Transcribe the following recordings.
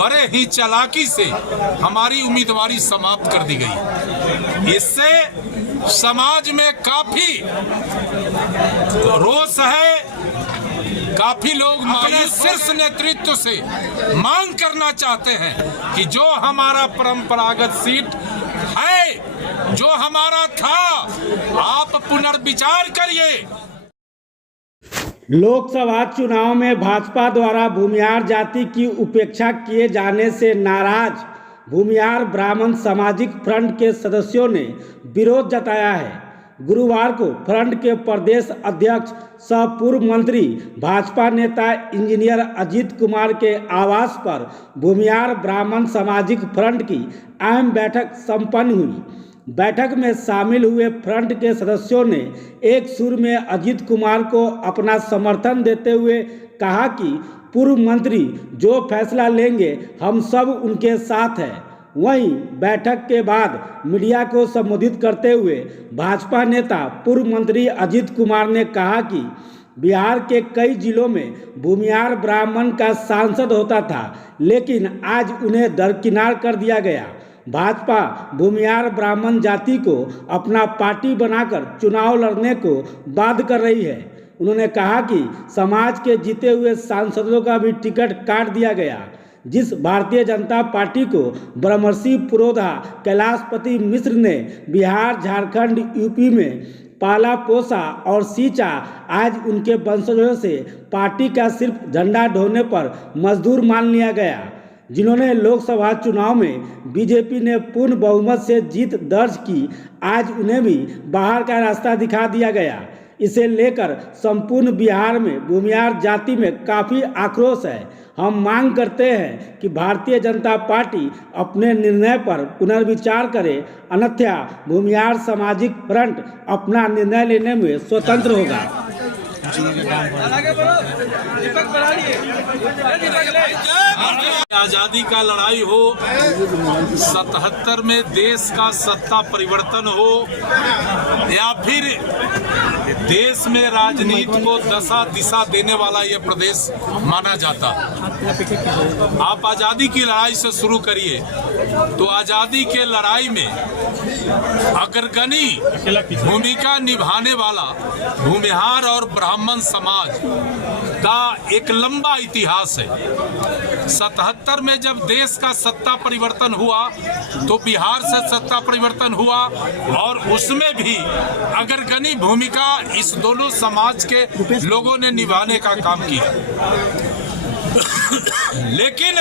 बड़े ही चालाकी से हमारी उम्मीदवारी समाप्त कर दी गई। इससे समाज में काफी रोष है, काफी लोग मायूस शीर्ष नेतृत्व से मांग करना चाहते हैं कि जो हमारा परंपरागत सीट है, जो हमारा था, आप पुनर्विचार करिए। लोकसभा चुनाव में भाजपा द्वारा भूमिहार जाति की उपेक्षा किए जाने से नाराज भूमिहार ब्राह्मण सामाजिक फ्रंट के सदस्यों ने विरोध जताया है। गुरुवार को फ्रंट के प्रदेश अध्यक्ष सह पूर्व मंत्री भाजपा नेता इंजीनियर अजीत कुमार के आवास पर भूमिहार ब्राह्मण सामाजिक फ्रंट की अहम बैठक संपन्न हुई। बैठक में शामिल हुए फ्रंट के सदस्यों ने एक सुर में अजीत कुमार को अपना समर्थन देते हुए कहा कि पूर्व मंत्री जो फैसला लेंगे हम सब उनके साथ हैं। वहीं बैठक के बाद मीडिया को संबोधित करते हुए भाजपा नेता पूर्व मंत्री अजीत कुमार ने कहा कि बिहार के कई जिलों में भूमिहार ब्राह्मण का सांसद होता था, लेकिन आज उन्हें दरकिनार कर दिया गया। भाजपा भूमिहार ब्राह्मण जाति को अपना पार्टी बनाकर चुनाव लड़ने को बाध्य कर रही है। उन्होंने कहा कि समाज के जीते हुए सांसदों का भी टिकट काट दिया गया। जिस भारतीय जनता पार्टी को ब्रह्मर्षि पुरोधा कैलाशपति मिश्र ने बिहार, झारखंड, यूपी में पाला पोसा और सींचा, आज उनके वंशजों से पार्टी का सिर्फ झंडा ढोने पर मजदूर मान लिया गया। जिन्होंने लोकसभा चुनाव में बीजेपी ने पूर्ण बहुमत से जीत दर्ज की, आज उन्हें भी बाहर का रास्ता दिखा दिया गया। इसे लेकर संपूर्ण बिहार में भूमिहार जाति में काफ़ी आक्रोश है। हम मांग करते हैं कि भारतीय जनता पार्टी अपने निर्णय पर पुनर्विचार करे, अन्यथा भूमिहार सामाजिक फ्रंट अपना निर्णय लेने में स्वतंत्र होगा। आजादी का लड़ाई हो, 77 में देश का सत्ता परिवर्तन हो, या फिर देश में राजनीति को दशा दिशा देने वाला यह प्रदेश माना जाता। आप आजादी की लड़ाई से शुरू करिए तो आजादी के लड़ाई में अग्रगणी भूमिका निभाने वाला भूमिहार और ब्राह्मण समाज का एक लंबा इतिहास है। 77 में जब देश का सत्ता परिवर्तन हुआ तो बिहार से सत्ता परिवर्तन हुआ और उसमें भी अग्रगणी भूमिका इस दोनों समाज के लोगों ने निभाने का काम किया। लेकिन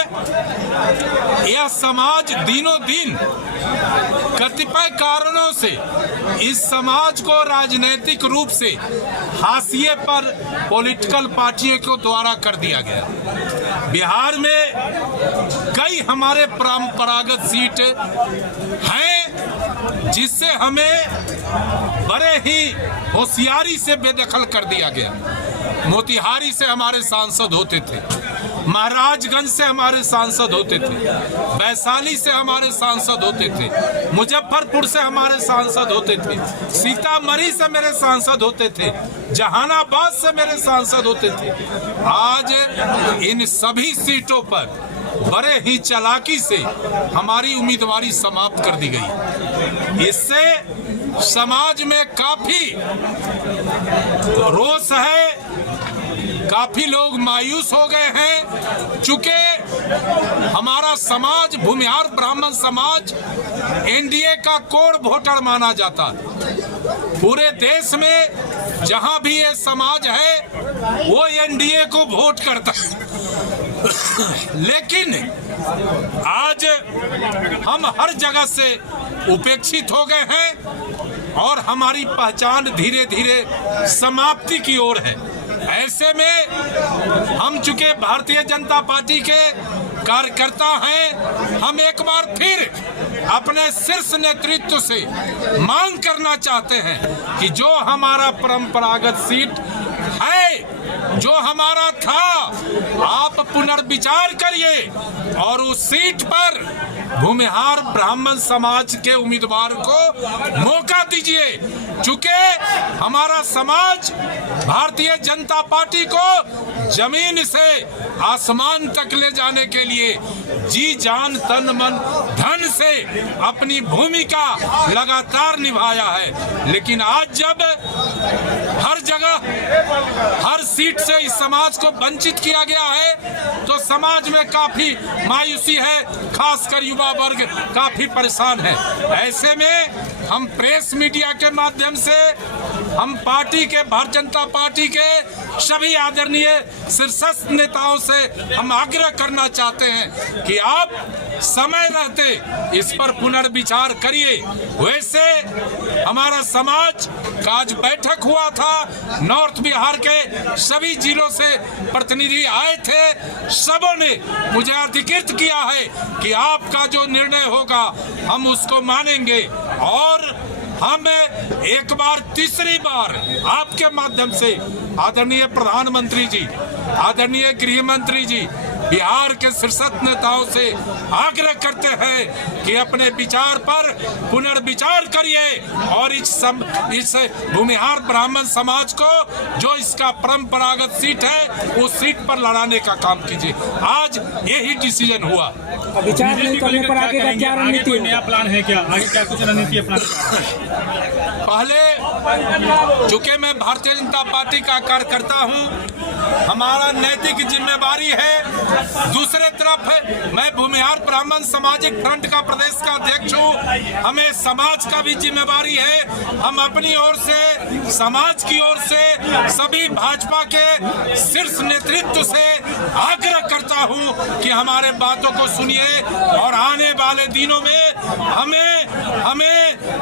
यह समाज दिनों दिन कतिपय कारणों से इस समाज को राजनीतिक रूप से हाशिए पर पॉलिटिकल पार्टियों के द्वारा कर दिया गया। बिहार में कई हमारे परंपरागत सीट हैं जिससे हमें बड़े ही होशियारी से बेदखल कर दिया गया। मोतिहारी से हमारे सांसद होते थे, महाराजगंज से हमारे सांसद होते थे, वैशाली से हमारे सांसद होते थे, मुजफ्फरपुर से हमारे सांसद होते थे, सीतामढ़ी से मेरे सांसद होते थे, जहानाबाद से मेरे सांसद होते थे। आज इन सभी सीटों पर बड़े ही चालाकी से हमारी उम्मीदवारी समाप्त कर दी गई। इससे समाज में काफी रोष है, काफी लोग मायूस हो गए हैं। चूंकि हमारा समाज भूमिहार ब्राह्मण समाज एनडीए का कोर वोटर माना जाता है। पूरे देश में जहां भी ये समाज है वो एनडीए को वोट करता है। लेकिन आज हम हर जगह से उपेक्षित हो गए हैं और हमारी पहचान धीरे धीरे समाप्ति की ओर है। ऐसे में हम चूंकि भारतीय जनता पार्टी के कार्यकर्ता हैं, हम एक बार फिर अपने शीर्ष नेतृत्व से मांग करना चाहते हैं कि जो हमारा परंपरागत सीट है, जो हमारा था, आप आप पुनर्विचार करिए और उस सीट पर भूमिहार ब्राह्मण समाज के उम्मीदवार को मौका दीजिए। चूंकि हमारा समाज भारतीय जनता पार्टी को जमीन से आसमान तक ले जाने के लिए जी जान तन मन धन से अपनी भूमिका लगातार निभाया है, लेकिन आज जब हर जगह हर सीट से इस समाज को वंचित किया गया है तो समाज में काफी मायूसी है, खासकर युवा वर्ग काफी परेशान है। ऐसे में हम प्रेस मीडिया के माध्यम से हम पार्टी के भारतीय जनता पार्टी के सभी आदरणीय शीर्षस्थ नेताओं से हम आग्रह करना चाहते हैं कि आप समय रहते इस पर पुनर्विचार करिए। वैसे हमारा समाज का आज बैठक हुआ था, नॉर्थ बिहार के सभी जिलों से प्रतिनिधि आए थे, सबों ने मुझे अधिकृत किया है कि आपका जो निर्णय होगा हम उसको मानेंगे और हम एक बार तीसरी बार आपके माध्यम से आदरणीय प्रधानमंत्री जी, आदरणीय गृह मंत्री जी, बिहार के शीर्षस्थ नेताओं से आग्रह करते हैं कि अपने विचार पर पुनर्विचार करिए और इस भूमिहार ब्राह्मण समाज को जो इसका परंपरागत सीट है उस सीट पर लड़ाने का काम कीजिए। आज यही डिसीजन हुआ। विचार नहीं करने पर आगे का क्या रणनीति है? नया प्लान है क्या? आगे क्या कुछ रणनीति अपना? पहले चूंकि मैं भारतीय जनता पार्टी का कार्यकर्ता हूं, हमारा नैतिक जिम्मेवारी है। दूसरे तरफ मैं भूमिहार ब्राह्मण सामाजिक फ्रंट का प्रदेश का अध्यक्ष हूं, हमें समाज का भी जिम्मेवारी है। हम अपनी ओर से, समाज की ओर से, सभी भाजपा के शीर्ष नेतृत्व से आग्रह करता हूं कि हमारे बातों को सुनिए और आने वाले दिनों में हमें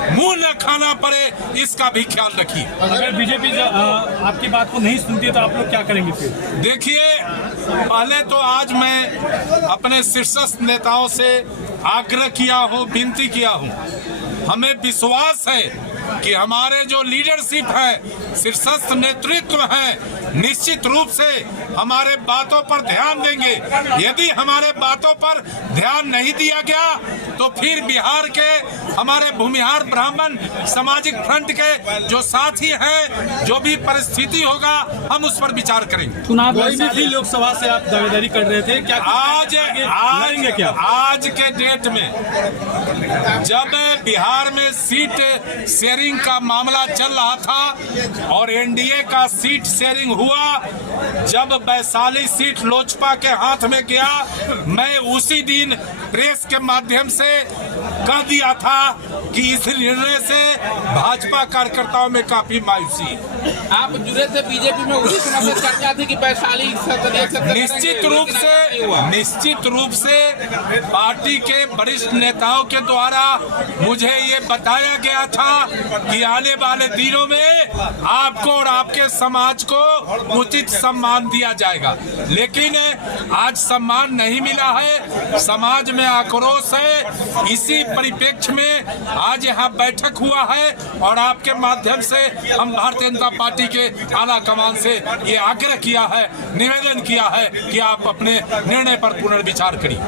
मुंह न खाना पड़े इसका भी ख्याल रखिए। अगर बीजेपी आपकी बात को नहीं सुनती तो आप लोग क्या करेंगे फिर? देखिए, पहले तो आज मैं अपने शीर्षस्थ नेताओं से आग्रह किया हूं, विनती किया हूं, हमें विश्वास है कि हमारे जो लीडरशिप है, शीर्षस्थ नेतृत्व है, निश्चित रूप से हमारे बातों पर ध्यान देंगे। यदि हमारे बातों पर ध्यान नहीं दिया गया तो फिर बिहार के हमारे भूमिहार ब्राह्मण सामाजिक फ्रंट के जो साथी हैं, जो भी परिस्थिति होगा हम उस पर विचार करेंगे। चुनाव लोकसभा से आप दावेदारी कर रहे थे, क्या आज के डेट में जब बिहार में सीट शेयरिंग का मामला चल रहा था और एनडीए का सीट शेयरिंग हुआ, जब वैशाली सीट लोजपा के हाथ में गया, मैं उसी दिन प्रेस के माध्यम से कह दिया था कि इस निर्णय से भाजपा कार्यकर्ताओं में काफी मायूसी है। आप जुड़े थे बीजेपी में, उसी समय से चर्चा थी कि वैशाली निश्चित रूप से पार्टी के वरिष्ठ नेताओं के द्वारा मुझे ये बताया गया था कि आने वाले दिनों में आपको और आपके समाज को उचित सम्मान दिया जाएगा, लेकिन आज सम्मान नहीं मिला है। समाज में आक्रोश है। इसी परिप्रेक्ष्य में आज यहाँ बैठक हुआ है और आपके माध्यम से हम भारतीय जनता पार्टी के आला कमान से ये आग्रह किया है, निवेदन किया है कि आप अपने निर्णय पर पुनर्विचार करिए।